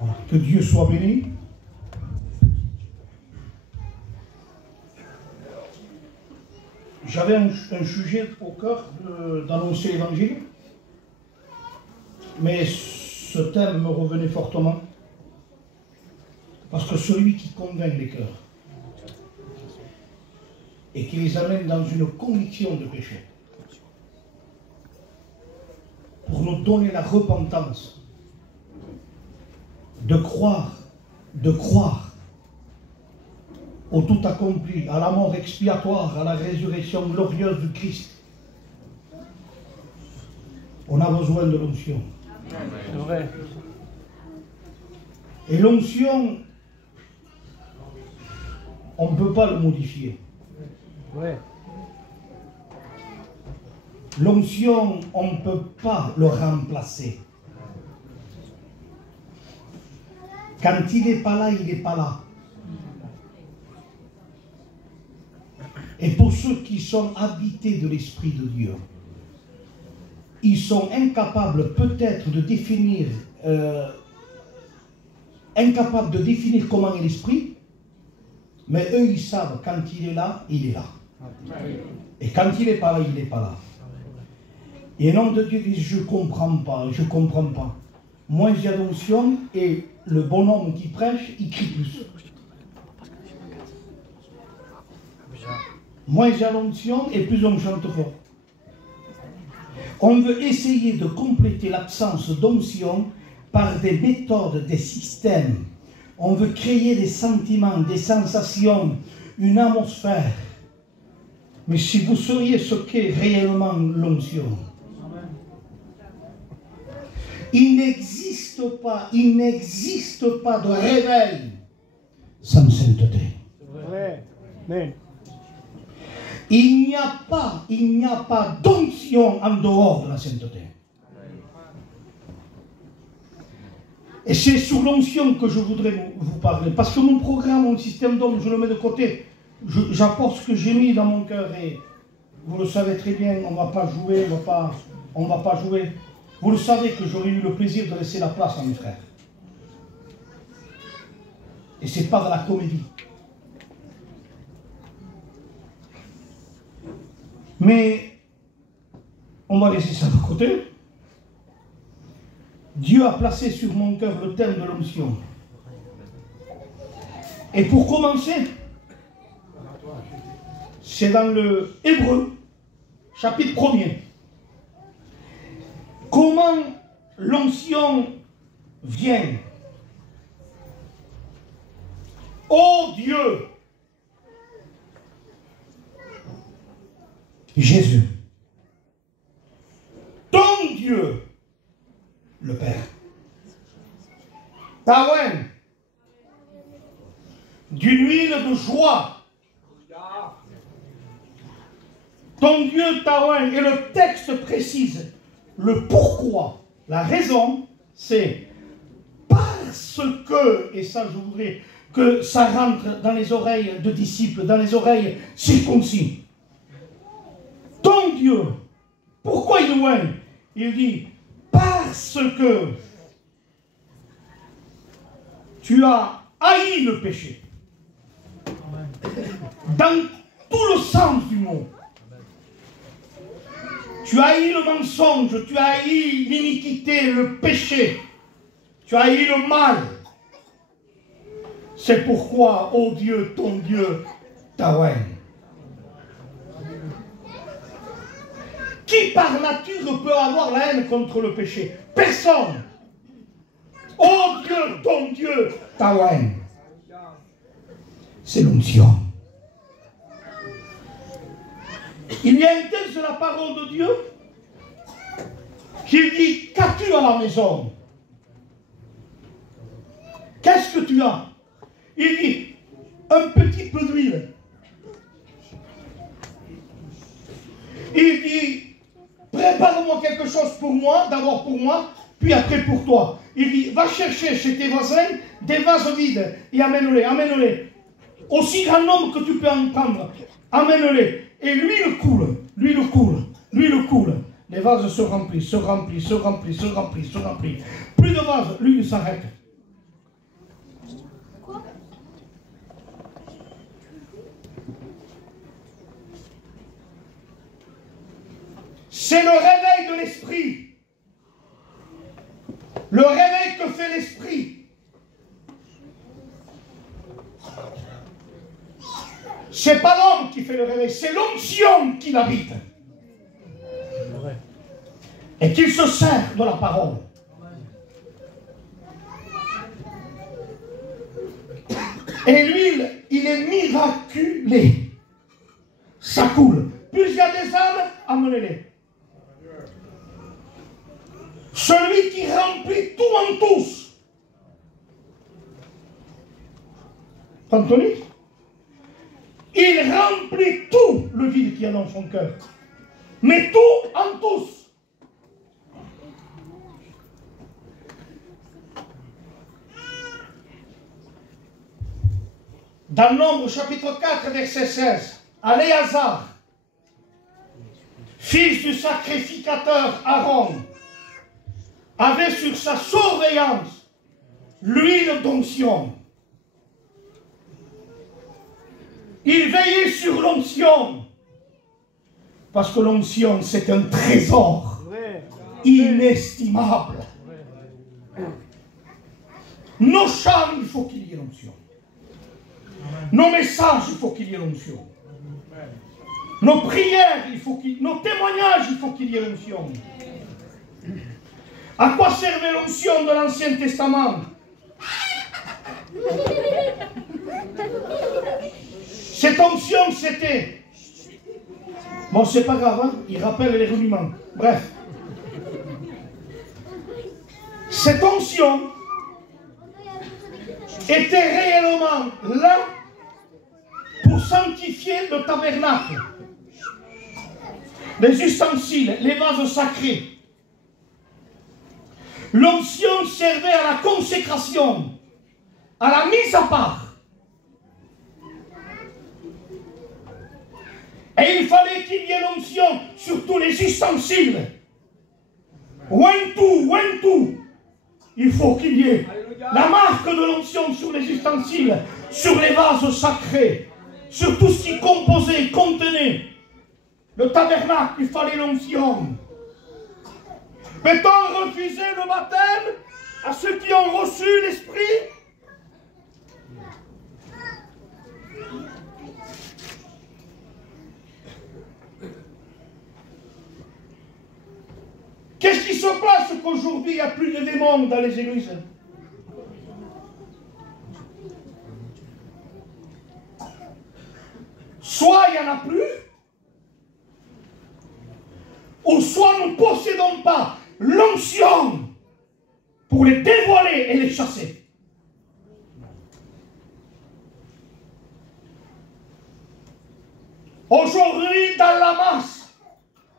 Voilà. Que Dieu soit béni. J'avais un sujet au cœur d'annoncer l'évangile, mais ce thème me revenait fortement, parce que celui qui convainc les cœurs et qui les amène dans une conviction de péché, pour nous donner la repentance, de croire au tout accompli, à la mort expiatoire, à la résurrection glorieuse du Christ. On a besoin de l'onction. C'est vrai. Et l'onction, on ne peut pas le modifier. Ouais. L'onction, on ne peut pas le remplacer. Quand il n'est pas là, il n'est pas là. Et pour ceux qui sont habités de l'Esprit de Dieu, ils sont incapables peut-être de définir, comment est l'Esprit, mais eux, ils savent quand il est là, il est là. Et quand il n'est pas là, il n'est pas là. Et nom de Dieu dit, je ne comprends pas. Moins il y a d'onction et le bonhomme qui prêche, il crie plus. Moins il y a l'onction et plus on chante fort. On veut essayer de compléter l'absence d'onction par des méthodes, des systèmes. On veut créer des sentiments, des sensations, une atmosphère. Mais si vous sauriez ce qu'est réellement l'onction, il n'existe pas de réveil sans sainteté. Ouais. Amen. Il n'y a pas d'onction en dehors de la sainteté. Et c'est sur l'onction que je voudrais vous parler. Parce que mon programme, mon système d'homme, je le mets de côté. J'apporte ce que j'ai mis dans mon cœur. Et vous le savez très bien, on ne va pas jouer, on va pas jouer. Vous le savez que j'aurais eu le plaisir de laisser la place à mes frères. Et ce n'est pas de la comédie. Mais on va laisser ça de côté. Dieu a placé sur mon cœur le thème de l'onction. Et pour commencer, c'est dans le Hébreu, chapitre 1er. Comment l'onction vient? Ô Dieu, Jésus, ton Dieu, le Père, Tawen, d'une huile de joie, ton Dieu Tawen, et le texte précise le pourquoi, la raison, c'est parce que, et ça je voudrais que ça rentre dans les oreilles de disciples, dans les oreilles circoncis. Ton Dieu, pourquoi il loin? Il dit, parce que tu as haï le péché. Dans tout le sens du mot. Tu as haï le mensonge, tu as haï l'iniquité, le péché. Tu as haï le mal. C'est pourquoi, ô Dieu, ton Dieu, Tawen. Qui par nature peut avoir la haine contre le péché? Personne. Ô Dieu, ton Dieu, Tawen. C'est l'onction. Il y a un texte de la parole de Dieu qui dit, qu'as-tu à la maison? Qu'est-ce que tu as? Il dit, un petit peu d'huile. Il dit, prépare-moi quelque chose pour moi, d'abord pour moi, puis après pour toi. Il dit, va chercher chez tes voisins des vases vides et amène-les, amène-les. Aussi grand nombre que tu peux en prendre, amène-les. Et l'huile coule, l'huile coule, l'huile coule. Les vases se remplissent, se remplissent, se remplissent, se remplissent, se remplissent. Plus de vases, l'huile s'arrête. C'est le réveil de l'esprit. Le réveil que fait l'esprit. C'est pas l'homme qui fait le réveil, c'est l'onction qui l'habite. Et qu'il se sert de la parole. Et l'huile, il est miraculé. Ça coule. Plus il y a des âmes, amenez-les. Celui qui remplit tout en tous. Anthony, il remplit tout le vide qu'il y a dans son cœur. Mais tout en tous. Dans Nombre chapitre 4, verset 16, Éléazar, fils du sacrificateur Aaron, avait sur sa surveillance l'huile d'onction. Il veillait sur l'onction. Parce que l'onction, c'est un trésor inestimable. Nos chants, il faut qu'il y ait l'onction. Nos messages, il faut qu'il y ait l'onction. Nos prières, nos témoignages, il faut qu'il y ait l'onction. À quoi servait l'onction de l'Ancien Testament? Cette onction, c'était... Bon, c'est pas grave, hein? Il rappelle les rudiments. Bref. Cette onction était réellement là pour sanctifier le tabernacle, les ustensiles, les vases sacrés. L'onction servait à la consécration, à la mise à part. Et il fallait qu'il y ait l'onction sur tous les ustensiles. Tout. Il faut qu'il y ait la marque de l'onction sur les ustensiles, sur les vases sacrés, sur tout ce qui composait, contenait. Le tabernacle, il fallait l'onction. Peut-on refuser le baptême à ceux qui ont reçu l'Esprit? Qu'est-ce qui se passe qu'aujourd'hui il n'y a plus de démons dans les églises? Soit il n'y en a plus, ou soit nous ne possédons pas l'onction pour les dévoiler et les chasser. Aujourd'hui, dans la masse,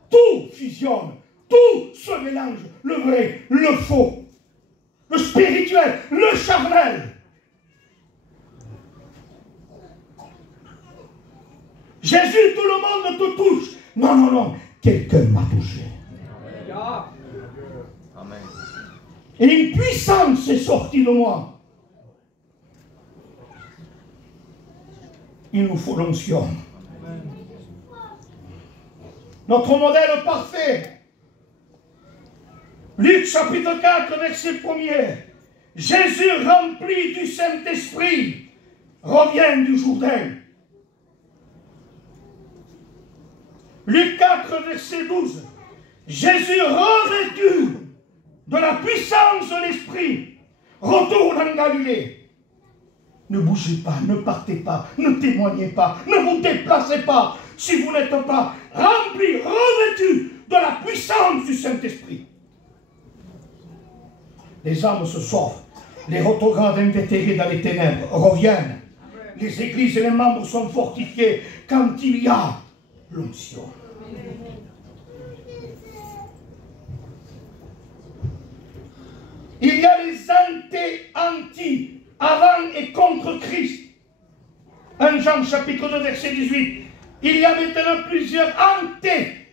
tout fusionne, tout se mélange, le vrai, le faux, le spirituel, le charnel. Jésus, tout le monde te touche. Non, quelqu'un m'a touché. Amen. Et une puissance est sortie de moi. Il nous faut l'onction. Notre modèle parfait. Luc chapitre 4, verset 1er. Jésus rempli du Saint-Esprit revient du Jourdain. Luc 4, verset 12. Jésus revêtu de la puissance de l'Esprit retourne en Galilée. Ne bougez pas, ne partez pas, ne témoignez pas, ne vous déplacez pas si vous n'êtes pas rempli, revêtu de la puissance du Saint-Esprit. Les âmes se sauvent, les rétrogrades invétérés dans les ténèbres reviennent. Les églises et les membres sont fortifiés quand il y a l'onction. Il y a les anti, avant et contre Christ. 1 Jean chapitre 2 verset 18. Il y a maintenant plusieurs antés.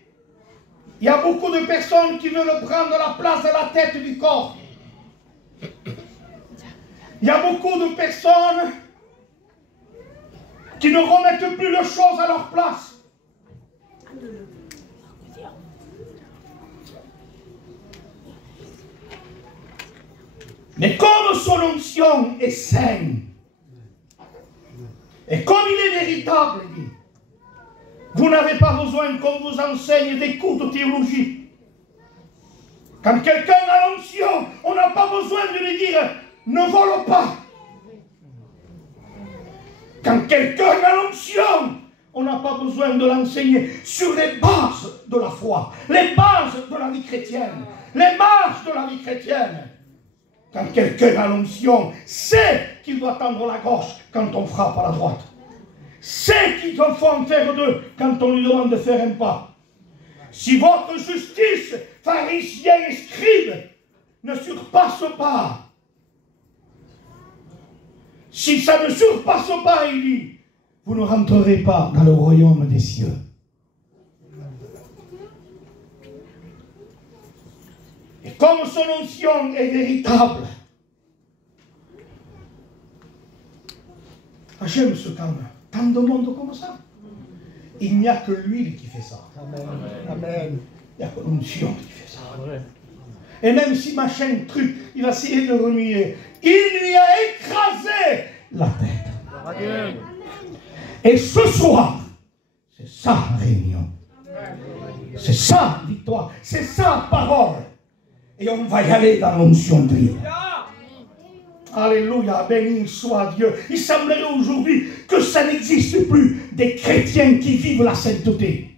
Il y a beaucoup de personnes qui veulent prendre la place de la tête du corps. Il y a beaucoup de personnes qui ne remettent plus les choses à leur place. Mais comme son onction est saine, et comme il est véritable, il dit, vous n'avez pas besoin qu'on vous enseigne des cours de théologie. Quand quelqu'un a l'onction, on n'a pas besoin de lui dire ne vole pas. Quand quelqu'un a l'onction, on n'a pas besoin de l'enseigner sur les bases de la foi, les bases de la vie chrétienne, les marches de la vie chrétienne. Quand quelqu'un a l'onction, sait qu'il doit tendre la gauche quand on frappe à la droite. Sait qu'il faut en faire deux quand on lui demande de faire un pas. Si votre justice, pharisiens et scribes, ne surpasse pas, si ça ne surpasse pas, il dit, vous ne rentrerez pas dans le royaume des cieux. Et comme son onction est véritable, j'aime ce calme. Tant de monde comme ça. Il n'y a que l'huile qui fait ça. Amen. Il n'y a que l'onction qui fait ça. Et même si machin truc, il va essayer de remuer, il lui a écrasé la tête. Et ce soir, c'est sa réunion. C'est sa victoire. C'est sa parole. Et on va y aller dans l'onction de Dieu. Alléluia, béni soit Dieu. Il semblerait aujourd'hui que ça n'existe plus des chrétiens qui vivent la sainteté.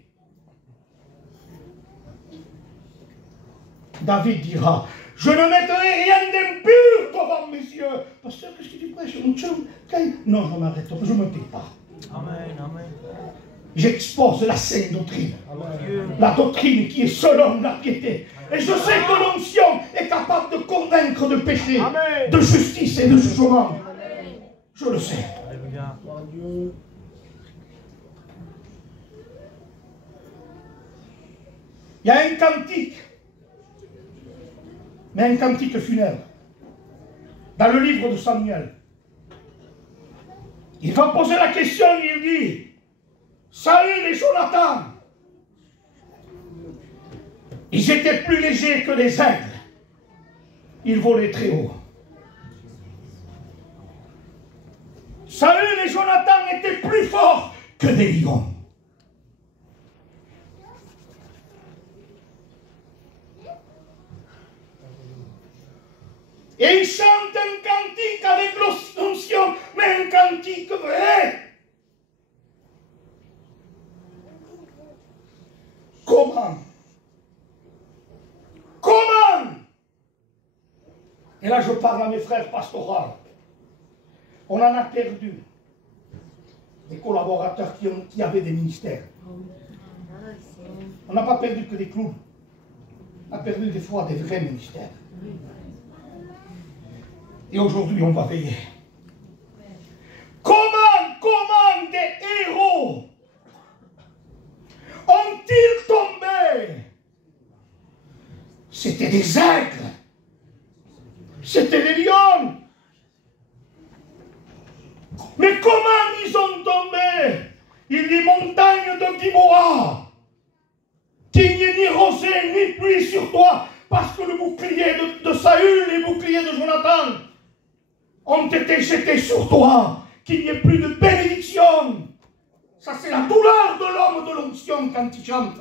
David dira, je ne mettrai rien d'impur devant mes yeux. Pasteur, qu'est-ce que tu prêches? Non, je m'arrête, je ne me tais pas. Amen, amen. J'expose la sainte doctrine. La doctrine qui est selon la piété. Et je sais que l'onction est capable de convaincre de péché, Amen. de justice et de jugement. Je le sais. Il y a un cantique, mais un cantique funèbre, dans le livre de Samuel. Il va poser la question, il dit, Saül et Jonathan, ils étaient plus légers que des aigles. Ils volaient très haut. Saül et Jonathan étaient plus forts que des lions. Et ils chantent un cantique avec l'onction, mais un cantique vrai. Comment? Comment? Et là, je parle à mes frères pastoraux. On en a perdu des collaborateurs qui avaient des ministères. On n'a pas perdu que des clowns. On a perdu des fois des vrais ministères. Et aujourd'hui, on va veiller. Comment des héros ont-ils tombé? C'était des aigles. C'était des lions. Mais comment ils ont tombé? Il dit montagne de Gilboa, qu'il n'y ait ni rosée ni pluie sur toi, parce que le bouclier de Saül et le bouclier de Jonathan ont été jetés sur toi, qu'il n'y ait plus de bénédiction. Ça, c'est la douleur de l'homme de l'onction quand il chante.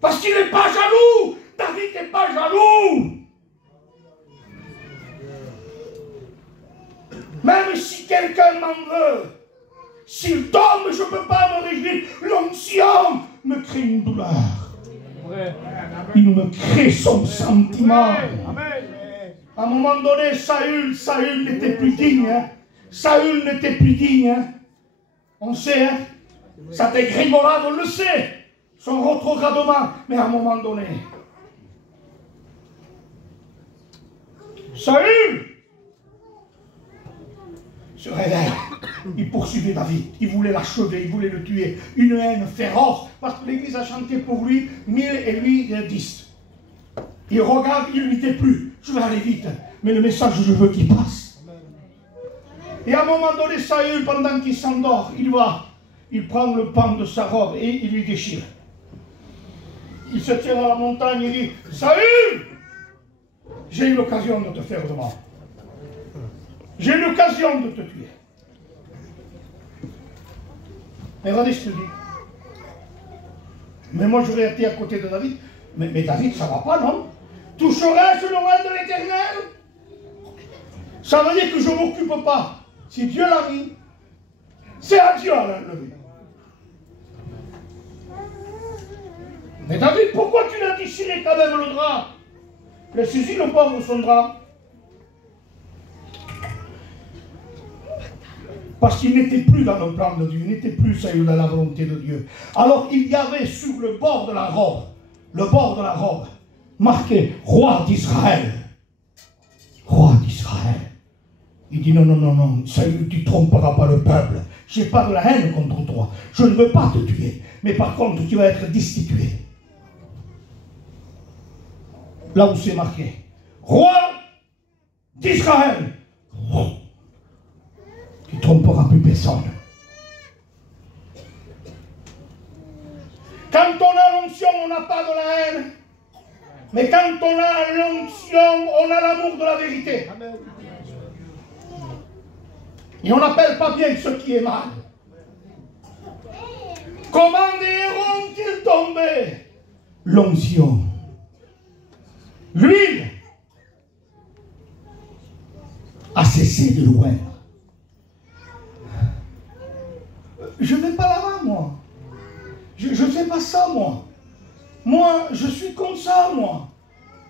Parce qu'il n'est pas jaloux. David n'est pas jaloux. Même si quelqu'un m'en veut, s'il tombe, je ne peux pas me réjouir. L'onction me crée une douleur. Il me crée son sentiment. À un moment donné, Saül n'était plus digne. Hein? Saül n'était plus digne. Hein? On sait, hein? Sa dégringolade, on le sait. Son rétrogradement. Mais à un moment donné, Saül se réveille. Il poursuivait David. Il voulait l'achever, il voulait le tuer. Une haine féroce. Parce que l'Église a chanté pour lui 1000 et lui 10. Il regarde, il ne lui plus. Je vais aller vite. Mais le message, je veux qu'il passe. Et à un moment donné, Saül, pendant qu'il s'endort, il prend le pan de sa robe et il lui déchire. Il se tient à la montagne et dit, Saül, j'ai eu l'occasion de te faire de mal. J'ai eu l'occasion de te tuer. Mais regardez ce que je dis. Mais moi j'aurais été à côté de David. Mais David, ça va pas, non? Toucherai-je le roi de l'Éternel? Ça veut dire que je ne m'occupe pas. Si Dieu l'a mis, c'est à Dieu à l'enlever. Mais David, pourquoi tu l'as déchiré quand même le drap? Laissez-y le pauvre son drap. Parce qu'il n'était plus dans le plan de Dieu, il n'était plus dans la volonté de Dieu. Alors il y avait sur le bord de la robe, marqué roi d'Israël. Roi d'Israël. Il dit non, non, non, non, tu ne tromperas pas le peuple. Je n'ai pas de la haine contre toi. Je ne veux pas te tuer. Mais par contre, tu vas être destitué. Là où c'est marqué, roi d'Israël. Tu ne tromperas plus personne. Quand on a l'onction, on n'a pas de la haine. Mais quand on a l'onction, on a l'amour de la vérité. Amen. Et on n'appelle pas bien ce qui est mal. Comment diront-ils tomber? L'onction. L'huile a cessé de loin. Je ne vais pas là-bas, moi. Je ne fais pas ça, moi. Moi, je suis comme ça, moi.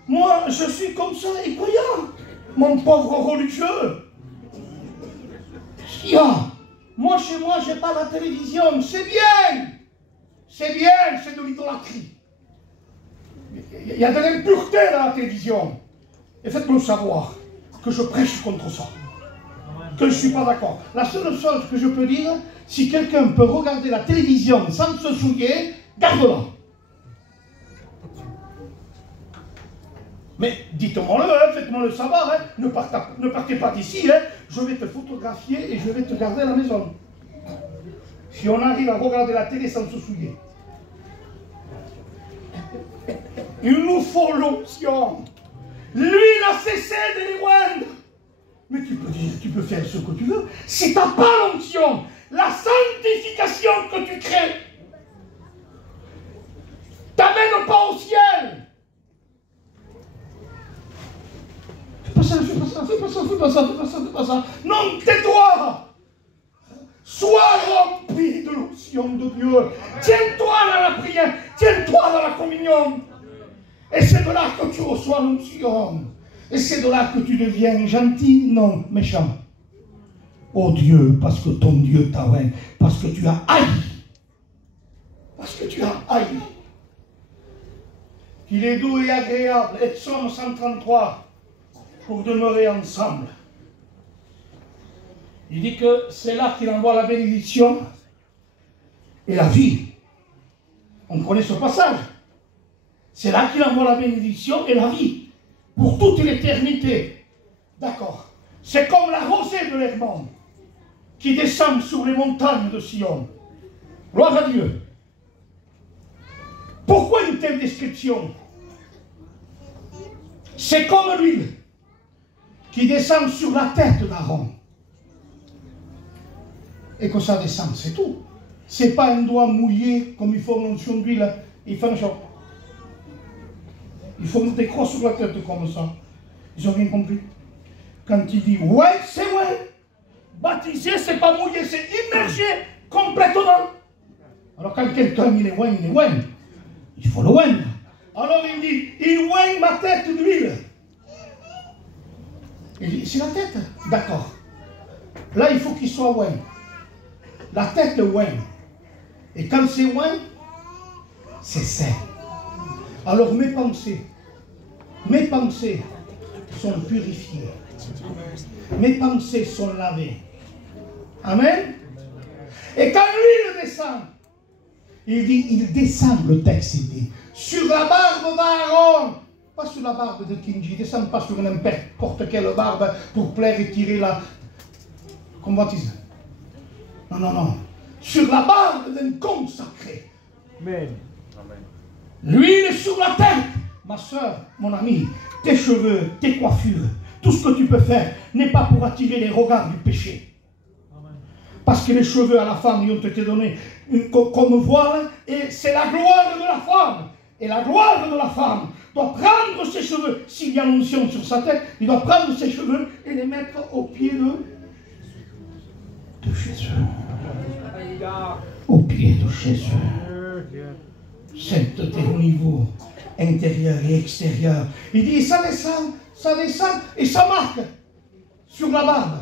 Moi, je suis comme ça, et croyant. Mon pauvre religieux. Il y a. Moi, chez moi, je n'ai pas la télévision. C'est bien. C'est bien, c'est de l'idolâtrie. Il y a de l'impureté dans la télévision. Et faites-le savoir que je prêche contre ça. Que je ne suis pas d'accord. La seule chose que je peux dire, si quelqu'un peut regarder la télévision sans se souiller, garde-la. Mais dites-moi-le, hein, faites-moi le savoir, hein. Ne partez pas d'ici, hein. Je vais te photographier et je vais te garder à la maison. Si on arrive à regarder la télé sans se souiller. Il nous faut l'onction. L'huile a cessé de les moindre. Mais tu peux faire ce que tu veux. Si tu n'as pas l'onction, la sanctification que tu crées, t'amène pas au ciel. Fais pas ça, fais pas ça, fais pas ça, fais pas ça, fais pas ça, fais pas ça. Non, tais-toi. Sois rempli de l'onction de Dieu. Tiens-toi dans la prière, tiens-toi dans la communion. Et c'est de là que tu reçois l'onction. Et c'est de là que tu deviens gentil, non, méchant. Oh Dieu, parce que ton Dieu t'a vaincu, parce que tu as haï. Parce que tu as haï. Qu'il est doux et agréable, et Psaume 133, pour demeurer ensemble. Il dit que c'est là qu'il envoie la bénédiction et la vie. On connaît ce passage. C'est là qu'il envoie la bénédiction et la vie. Pour toute l'éternité. D'accord. C'est comme la rosée de l'Hermon qui descend sur les montagnes de Sion. Gloire à Dieu. Pourquoi une telle description? C'est comme l'huile qui descend sur la tête d'Aaron. Et que ça descend, c'est tout. C'est pas un doigt mouillé comme ils font l'onction d'huile. Ils font ça. Ils font des croix sur la tête comme ça. Ils ont rien compris. Quand il dit ouais, c'est ouais. Baptisé, c'est pas mouillé, c'est immergé complètement. Alors quand quelqu'un il est loin, il est loin. Il faut le loin. Alors il dit, il oigne ma tête d'huile. Il dit, c'est la tête. D'accord. Là, il faut qu'il soit loin. La tête loin. Et quand c'est loin, c'est sain. Alors mes pensées sont purifiées. Mes pensées sont lavées. Amen. Et quand l'huile descend, il dit, il descend, le texte il dit, sur la barbe d'Aaron, pas sur la barbe de Kinji, il ne descend pas sur n'importe quelle barbe pour plaire et tirer la convoitise. Non, non, non. Sur la barbe d'un consacré. Amen. L'huile sur la tête ma soeur, mon ami, tes cheveux, tes coiffures, tout ce que tu peux faire n'est pas pour attirer les regards du péché. Parce que les cheveux à la femme, ils ont été donnés comme voile, et c'est la gloire de la femme. Et la gloire de la femme doit prendre ses cheveux, s'il y a l'onction sur sa tête, il doit prendre ses cheveux et les mettre au pied de Jésus. Au pied de Jésus. Sainteté au niveau intérieur et extérieur. Il dit, ça descend, et ça marque sur la barbe.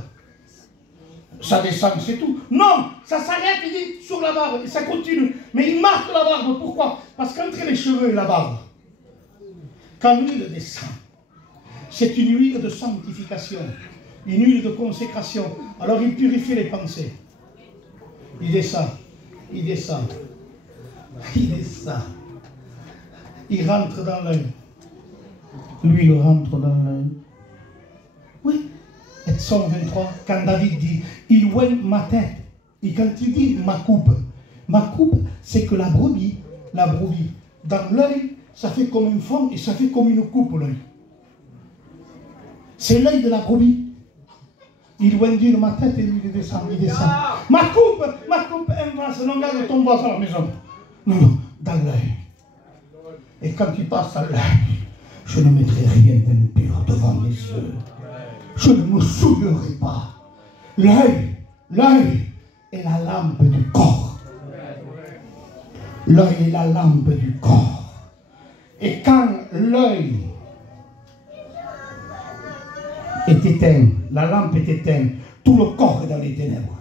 Ça descend, c'est tout. Non, ça s'arrête, il dit, sur la barbe, et ça continue. Mais il marque la barbe, pourquoi? Parce qu'entre les cheveux et la barbe, quand l'huile descend, c'est une huile de sanctification, une huile de consécration. Alors il purifie les pensées. Il descend, il descend, il descend. Il rentre dans l'œil. L'huile rentre dans l'œil. Oui. Et Psaume 23, quand David dit, il oigne ma tête. Et quand il dit ma coupe, c'est que la brebis, dans l'œil, ça fait comme une forme et ça fait comme une coupe l'œil. C'est l'œil de la brebis. Il oigne ma tête et lui il descend. Ma coupe, un vase, non garde ton vase à la maison. Non, dans l'œil. Et quand il passe à l'œil, je ne mettrai rien d'impur devant les yeux. Je ne me souillerai pas. L'œil est la lampe du corps. L'œil est la lampe du corps. Et quand l'œil est éteint, la lampe est éteinte, tout le corps est dans les ténèbres.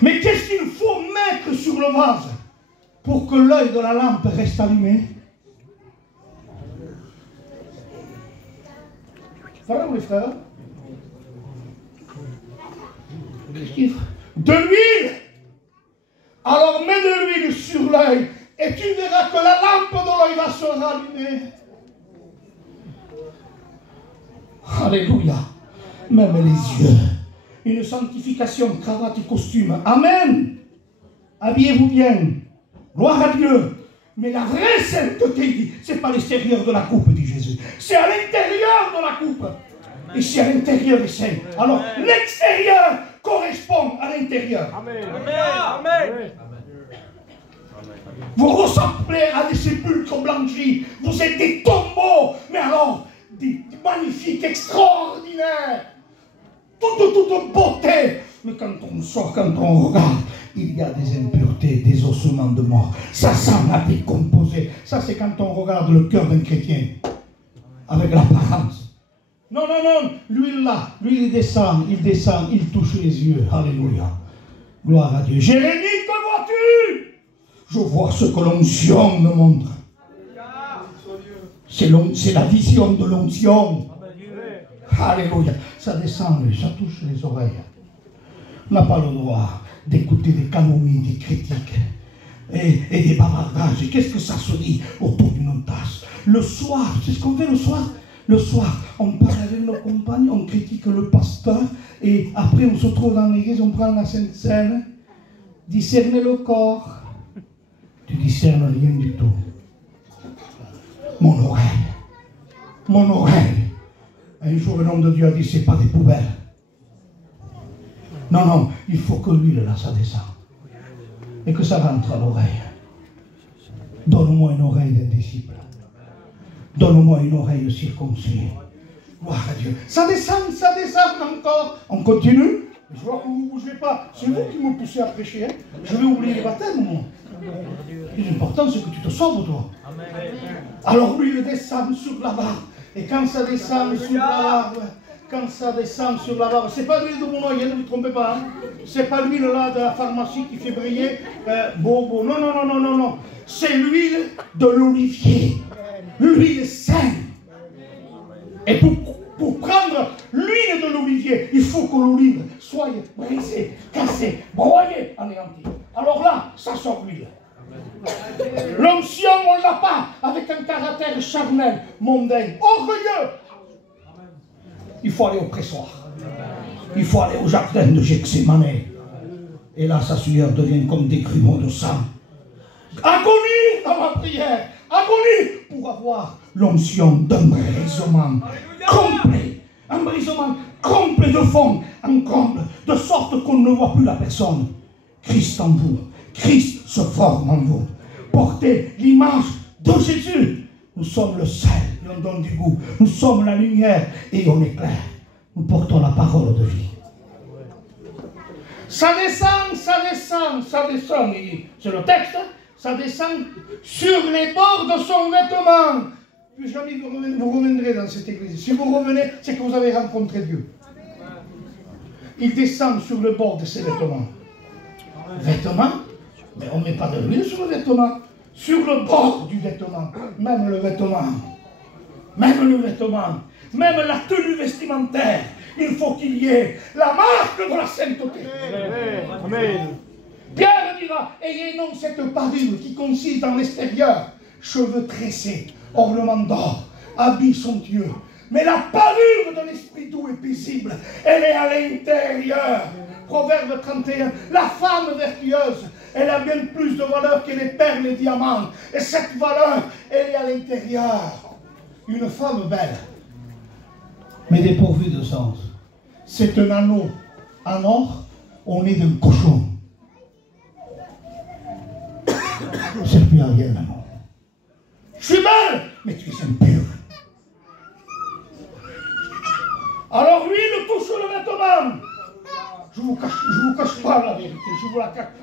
Mais qu'est-ce qu'il faut mettre sur le vase pour que l'œil de la lampe reste allumé? Voilà, mes frères. De l'huile. Alors mets de l'huile sur l'œil et tu verras que la lampe de l'œil va se rallumer. Alléluia. Même les yeux. Une sanctification, cravate et costume. Amen. Habillez-vous bien. Gloire à Dieu. Mais la vraie sainteté, ce n'est pas l'extérieur de la coupe, dit Jésus. C'est à l'intérieur de la coupe. Et si à l'intérieur est saint, alors l'extérieur correspond à l'intérieur. Amen. Amen. Vous ressemblez à des sépulcres blanchis. Vous êtes des tombeaux. Mais alors, des magnifiques, extraordinaires. Toute beauté. Mais quand on sort, quand on regarde, il y a des impuretés, des ossements de mort. Ça sent la décomposé. Ça, c'est quand on regarde le cœur d'un chrétien. Avec l'apparence. Non. L'huile là, l'huile descend, il touche les yeux. Alléluia. Gloire à Dieu. Jérémie, que vois-tu? Je vois ce que l'onction me montre. C'est la vision de l'onction. Alléluia. Ça descend, ça touche les oreilles. On n'a pas le droit d'écouter des calomnies, des critiques et des bavardages. Et qu'est-ce que ça se dit autour d'une tasse? Le soir, c'est ce qu'on fait le soir. Le soir, on parle avec nos compagnes, on critique le pasteur et après on se trouve dans l'église, on prend la Sainte Seine, discerner le corps. Tu discernes rien du tout. Mon oreille. Un jour, un homme de Dieu a dit, c'est pas des poubelles. Non, il faut que l'huile là, ça descend. Et que ça rentre à l'oreille. Donne-moi une oreille d'un disciple. Donne-moi une oreille circoncis. Gloire à Dieu. Ça descend encore. On continue. Je vois que vous ne bougez pas. C'est vous qui me poussez à prêcher. Hein. Je vais oublier les baptêmes, moi. Le plus important, c'est que tu te sauves, toi. Alors l'huile descend sur la barbe. Et quand ça descend sur la barbe, c'est pas l'huile de mon oeil, ne vous trompez pas. Hein. C'est pas l'huile là de la pharmacie qui fait briller Bobo. Non. C'est l'huile de l'olivier. L'huile sainte. Et pour prendre l'huile de l'olivier, il faut que l'olive soit brisée, cassée, broyée, anéantie. Alors là, ça sort l'huile. L'onction, on ne l'a pas avec un caractère charnel, mondain, orgueilleux. Il faut aller au pressoir. Il faut aller au jardin de Gethsémane. Et là, sa sueur devient comme des grumeaux de sang. Agonie dans ma prière. Agonie pour avoir l'onction d'un brisement complet. Un brisement complet de fond en comble, de sorte qu'on ne voit plus la personne. Christ en vous. Christ se forme en vous. Portez l'image de Jésus. Nous sommes le sel et on donne du goût. Nous sommes la lumière et on éclaire. Nous portons la parole de vie. Ça descend, ça descend, ça descend. C'est le texte. Ça descend sur les bords de son vêtement. Plus jamais vous reviendrez dans cette église. Si vous revenez, c'est que vous avez rencontré Dieu. Il descend sur le bord de ses vêtements. Vêtements, mais on ne met pas de l'huile sur le vêtement. Sur le bord du vêtement, même le vêtement, même la tenue vestimentaire, il faut qu'il y ait la marque de la sainteté. Amen. Pierre dira, ayez non cette parure qui consiste dans l'extérieur, cheveux tressés, ornements d'or, habits somptueux. Mais la parure de l'esprit doux et paisible, elle est à l'intérieur. Proverbe 31, la femme vertueuse, elle a bien plus de valeur que les perles et les diamants. Et cette valeur, elle est à l'intérieur. Une femme belle, mais dépourvue de sens. C'est un anneau en or au nez d'un cochon. Ne sert plus à rien, l'amour. Je suis belle, mais tu es impure. Alors lui, il touche le vêtement. Je ne vous cache pas la vérité, je ne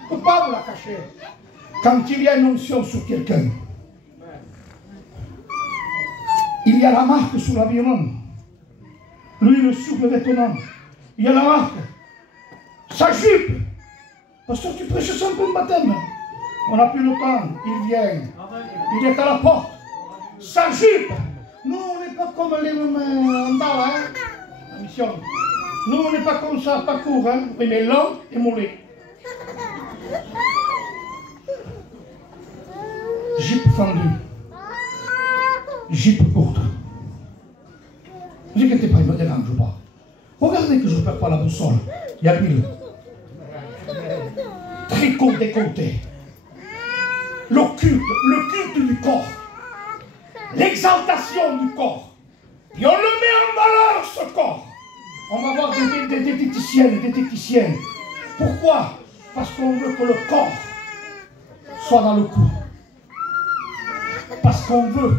peux pas vous la cacher. Quand il y a une onction sur quelqu'un, il y a la marque sur l'habillement. Lui, sur le vêtement, il y a la marque. Sa jupe. Parce que tu prêches sans un baptême. On n'a plus le temps, il vient. Il est à la porte. Sa jupe. Nous, on n'est pas comme les Romains en bas, hein, la mission. Nous, on n'est pas comme ça, pas court, hein, mais lent et mollet. Jupe fendue. Jupe courte. Ne vous inquiétez pas, il ne me dérange pas. Regardez que je ne perds pas la boussole. Il y a pile. Tricot décolleté. Le culte du corps. L'exaltation du corps. Puis on le met en valeur, ce corps. On va voir des diététiciennes. Pourquoi? Parce qu'on veut que le corps soit dans le cou. Parce qu'on veut.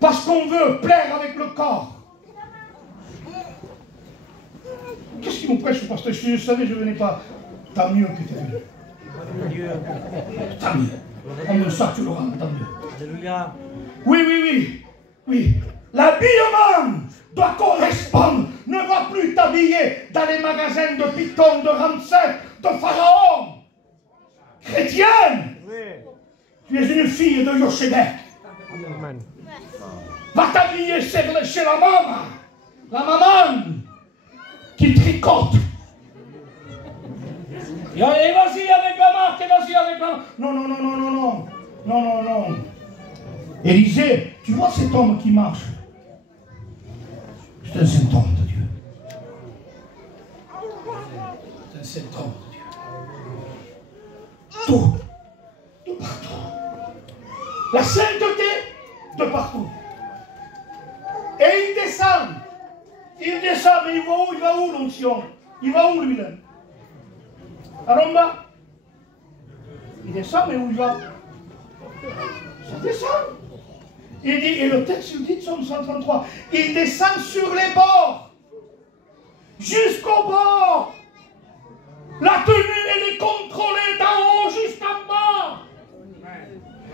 Parce qu'on veut plaire avec le corps. Qu'est-ce qui nous prêche, pasteur? Je savais, je ne venais pas. Tant mieux que tu es venu. Tant mieux. On me saturera, tant mieux. Alléluia. Oui. L'habillement doit correspondre. Ne va plus t'habiller dans les magasins de Python, de Ramsès, de Pharaon. Chrétienne. Tu es une fille de Yoshebek. Va t'habiller chez la maman. La maman qui tricote. Et vas-y avec la marque, et vas-y avec la marque. Non. Élisée, tu vois cet homme qui marche? C'est un saint homme de Dieu. C'est un saint homme de Dieu. Tout. De partout. La sainteté de partout. Et il descend, mais il va où l'onction? Il va où lui-là? À Romba. Il descend, mais où il va? Ça descend. Il dit, et le texte dit, Psaume 133, il descend sur les bords, jusqu'au bord. La tenue, elle est contrôlée d'en haut jusqu'en bas.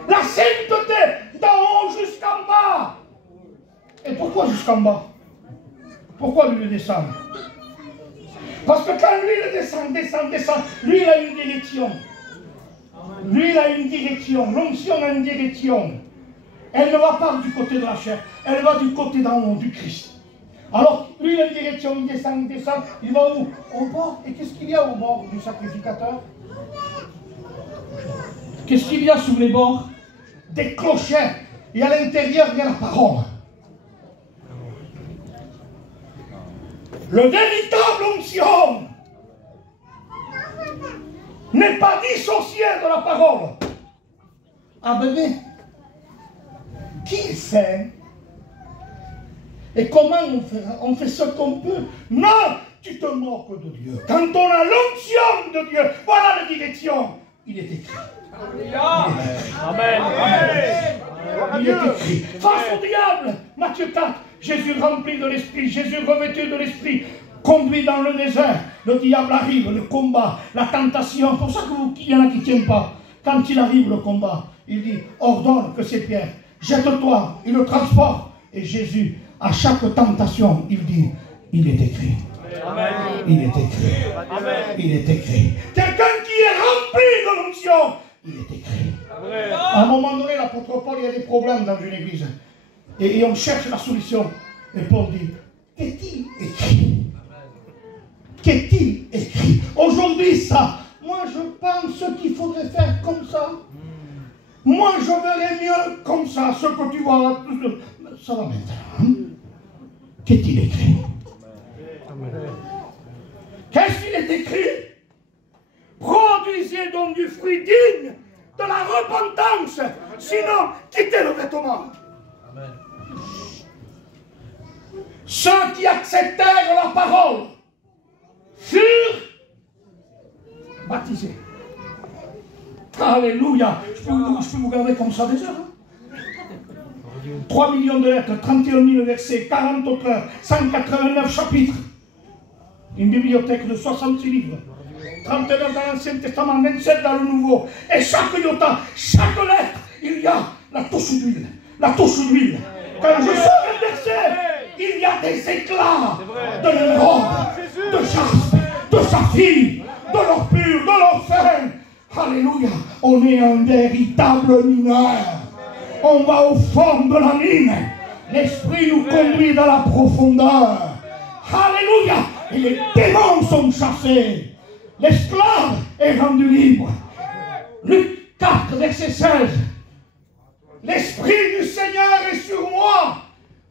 La sainteté, d'en haut jusqu'en bas. Et pourquoi jusqu'en bas? Pourquoi lui le descend? Parce que quand lui le descend, lui il a une direction. L'onction a une direction. Elle ne va pas du côté de la chair, elle va du côté d'en haut, du Christ. Alors, lui il a une direction, il descend, il va où? Au bord. Et qu'est-ce qu'il y a au bord du sacrificateur? Qu'est-ce qu'il y a sur les bords? Des clochettes. Et à l'intérieur, il y a la parole. Le véritable onction, n'est pas dissocié de la parole. Ah bébé, qui est saint? Et comment on fera? On fait ce qu'on peut. Non, tu te moques de Dieu. Quand on a l'onction de Dieu, voilà la direction. Il est écrit. Amen. Il est écrit. Face au diable, Matthieu 4, Jésus rempli de l'esprit, Jésus revêtu de l'esprit, conduit dans le désert. Le diable arrive, le combat, la tentation. Pour ça qu'il y en a qui ne tiennent pas. Quand il arrive le combat, il dit, ordonne que ces pierres, jette-toi, il le transporte. Et Jésus, à chaque tentation, il dit, il est écrit. Amen. Il est écrit. Amen. Il est écrit. Quelqu'un qui est rempli de l'onction, il est écrit. À un moment donné, l'apôtre Paul, il y a des problèmes dans une église. Et on cherche la solution. Et Paul dit, qu'est-il écrit? Qu'est-il écrit? Aujourd'hui, ça, moi je pense qu'il faudrait faire comme ça. Moi je verrais mieux comme ça, ce que tu vois. Ça va maintenant. Qu'est-il écrit? Qu'est-ce qu'il est écrit? Produisez donc du fruit digne de la repentance, sinon quittez le vêtement. Amen. Ceux qui acceptèrent la parole furent baptisés. Alléluia. Je peux vous garder comme ça des heures. 3 millions de lettres, 31 000 versets, 40 auteurs, 189 chapitres. Une bibliothèque de 66 livres. 39 dans l'Ancien Testament, 27 dans le Nouveau. Et chaque iota, chaque lettre, il y a la touche d'huile. La touche d'huile. Quand je sors un verset, il y a des éclats de l'émeraude, de jaspe, de saphir, de l'or pur, de l'or fin. Alléluia. On est un véritable mineur. On va au fond de la mine. L'Esprit nous conduit dans la profondeur. Alléluia. Et les démons sont chassés. L'esclave est rendu libre. Luc 4, verset 16. L'Esprit du Seigneur est sur moi,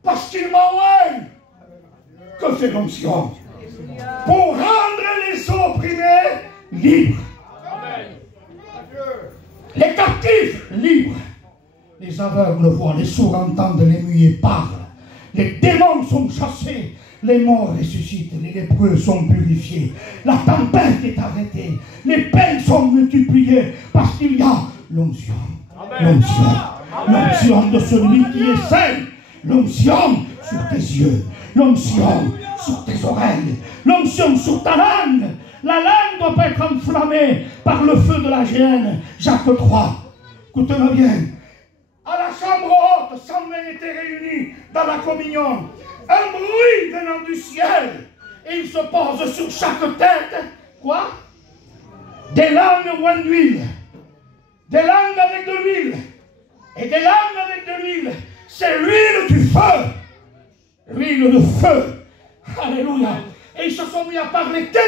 parce qu'il m'a envoyé. Que fait l'onction? Pour rendre les opprimés libres. Les captifs libres. Les aveugles voient, les sourds entendent, les muets parlent. Les démons sont chassés. Les morts ressuscitent, les lépreux sont purifiés, la tempête est arrêtée, les peines sont multipliées, parce qu'il y a l'onction. L'onction de celui qui est saint, l'onction sur tes yeux, l'onction sur tes oreilles, l'onction sur ta langue. La langue doit pas être enflammée par le feu de la géhenne. Jacques 3, écoutez-moi bien. À la chambre haute, 120 étaient réunis dans la communion. Un bruit venant du ciel, et il se pose sur chaque tête, quoi? Des langues loin d'huile, des langues avec de l'huile, et des langues avec de l'huile, c'est l'huile du feu, l'huile de feu, alléluia. Et ils se sont mis à parler 15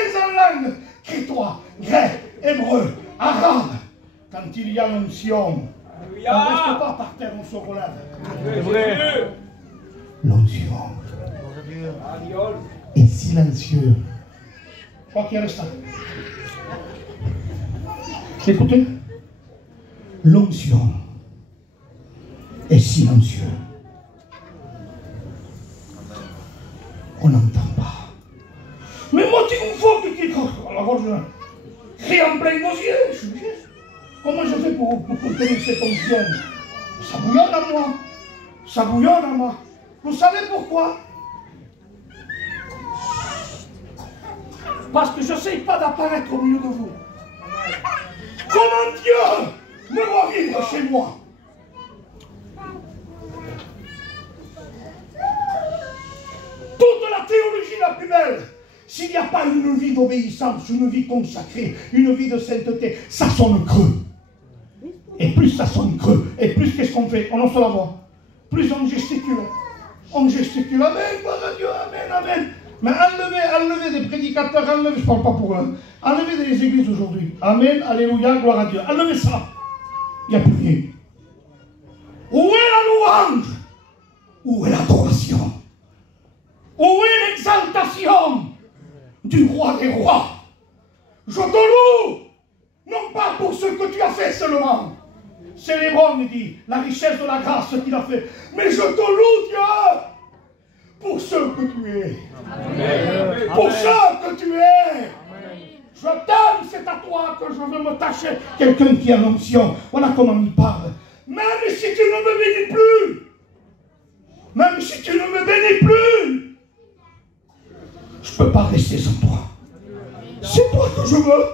langues, crétois, grec, hébreu, arabe. Quand il y a l'onction, on ne reste pas par terre, on se relève. C'est vrai. L'onction est silencieux. Je crois qu'il y a le stade. Écoutez, l'onction est silencieux. On n'entend pas. Mais moi, tu me faut que alors je crie en plein gosier. Comment je fais pour tenir cette onction? Ça bouillonne à moi. Ça bouillonne à moi. Vous savez pourquoi? Parce que je n'essaie pas d'apparaître au milieu de vous. Comment Dieu me voit vivre chez moi? Toute la théologie la plus belle, s'il n'y a pas une vie d'obéissance, une vie consacrée, une vie de sainteté, ça sonne creux. Et plus ça sonne creux, et plus qu'est-ce qu'on fait? On en se la voit. Plus on gesticule. On gesticule. Amen, gloire à Dieu, amen, amen. Mais enlevez des prédicateurs, enlevez, je ne parle pas pour eux, enlevez des églises aujourd'hui. Amen, alléluia, gloire à Dieu. Enlevez ça. Il n'y a plus rien. Où est la louange? Où est l'adoration? Où est l'exaltation du roi des rois? Je te loue, seulement. Célébrons, il dit, la richesse de la grâce qu'il a fait. Mais je te loue, Dieu, pour ce que tu es. Amen. Pour ce que tu es. Je t'aime, c'est à toi que je veux me tâcher. Quelqu'un qui a l'onction. Voilà comment il parle. Même si tu ne me bénis plus. Même si tu ne me bénis plus. Je ne peux pas rester sans toi. C'est toi que je veux.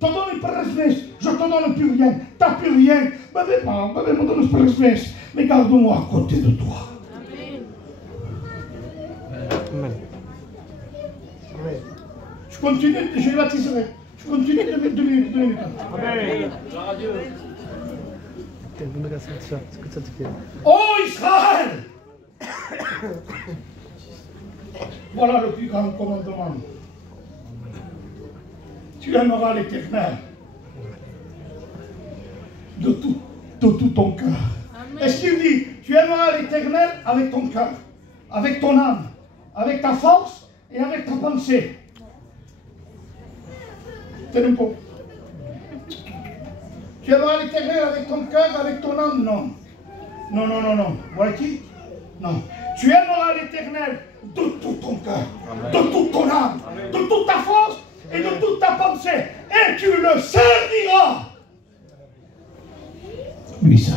Je te donne presmes, je te donne plus rien, tu n'as plus rien. Me donne presmes, mais garde-moi à côté de toi. Amen. Je continue, je les baptiserai. Je continue 2 minutes. Amen. Oh Israël! Voilà le plus grand commandement. Tu aimeras l'Éternel de tout ton cœur. Est-ce qu'il dit, tu aimeras l'Éternel avec ton cœur, avec ton âme, avec ta force et avec ta pensée. Tenez un peu. Tu aimeras l'Éternel avec ton cœur, avec ton âme? Non. Non. Voilà-t-il? Non. Tu aimeras l'Éternel de tout ton cœur, de toute ton âme, de toute ta force et de toute ta pensée, et tu le serviras. Lui seul.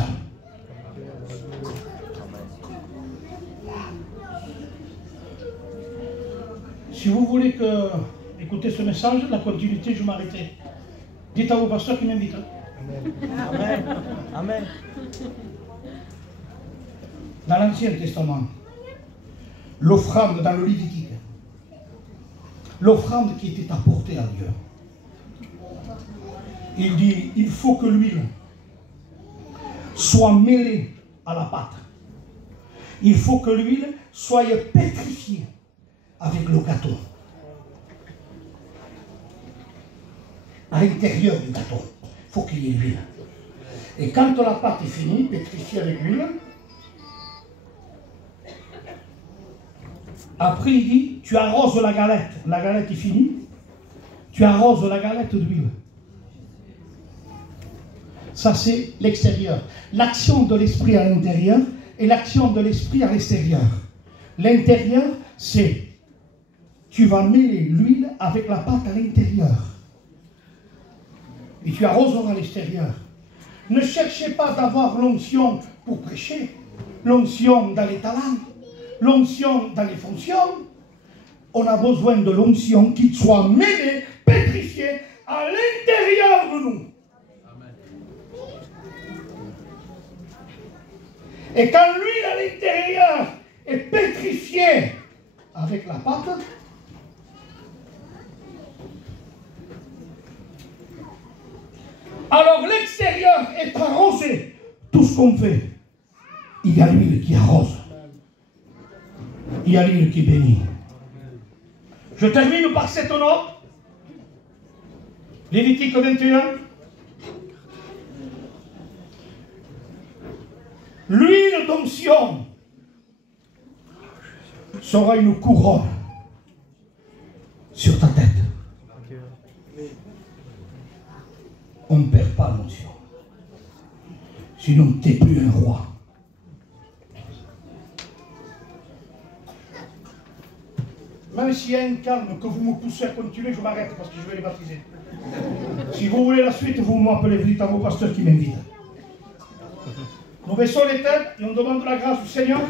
Si vous voulez écouter ce message, la continuité, je m'arrêtais. Dites à vos pasteurs qui m'invitent. Amen. Amen. Dans l'Ancien Testament, l'offrande dans le Lévitique, l'offrande qui était apportée à Dieu, il dit, il faut que l'huile soit mêlée à la pâte. Il faut que l'huile soit pétrifiée avec le gâteau. À l'intérieur du gâteau, il faut qu'il y ait l'huile. Et quand la pâte est finie, pétrifiée avec l'huile, après il dit, tu arroses la galette est finie, tu arroses la galette d'huile. Ça c'est l'extérieur. L'action de l'esprit à l'intérieur et l'action de l'esprit à l'extérieur. L'intérieur c'est, tu vas mêler l'huile avec la pâte à l'intérieur. Et tu arroseras l'extérieur. Ne cherchez pas d'avoir l'onction pour prêcher, l'onction dans les talents, l'onction dans les fonctions. On a besoin de l'onction qui soit mêlée, pétrifiée à l'intérieur de nous. Amen. Et quand l'huile à l'intérieur est pétrifiée avec la pâte, alors l'extérieur est arrosé. Tout ce qu'on fait, il y a l'huile qui arrose. Il y a l'huile qui bénit. Je termine par cette note. Lévitique 21. L'huile d'onction sera une couronne sur ta tête. On ne perd pas l'onction. Sinon, tu n'es plus un roi. Même s'il y a un calme que vous me poussez à continuer, je m'arrête parce que je vais les baptiser. Si vous voulez la suite, vous m'appelez, vous dites à vos pasteurs qui m'invitent. Nous baissons les têtes et on demande la grâce du Seigneur.